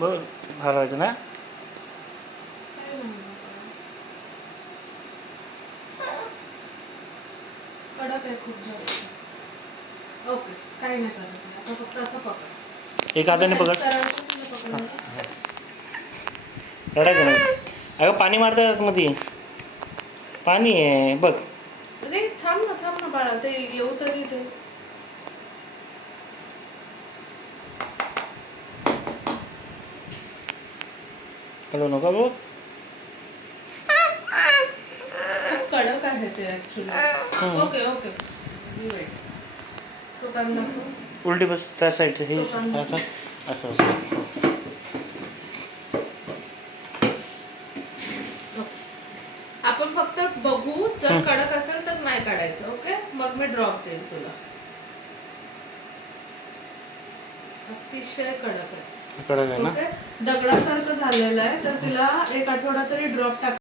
बघ हलवायचं ना. कडक आहे खूप जास्त. ओके काही नाही करत आता, फक्त असं पकड. एक हाताने पकड. पकडायचं. एवढा का नाही. अगं पाणी मारतात मध्ये, पाणी आहे बघ. अरे थांब ना बाळा, ते येऊ तरी ते. हॅलो नका बघ. खूप कडक आहे ते ऍक्च्युली. ओके ओके तो काम दाखव. उलटी बस त्या साईड हे तो काम असं असं असं. आपण फक्त बघू, जर कडक असेल तर नाही काढायचं. ओके मग मी ड्रॉप देईल तुला. अतिशय कडक आहे. कडक आहे ना. ओके दगडासारखं झालेलं आहे, तर तिला 1 आठवडा तरी ड्रॉप टाक.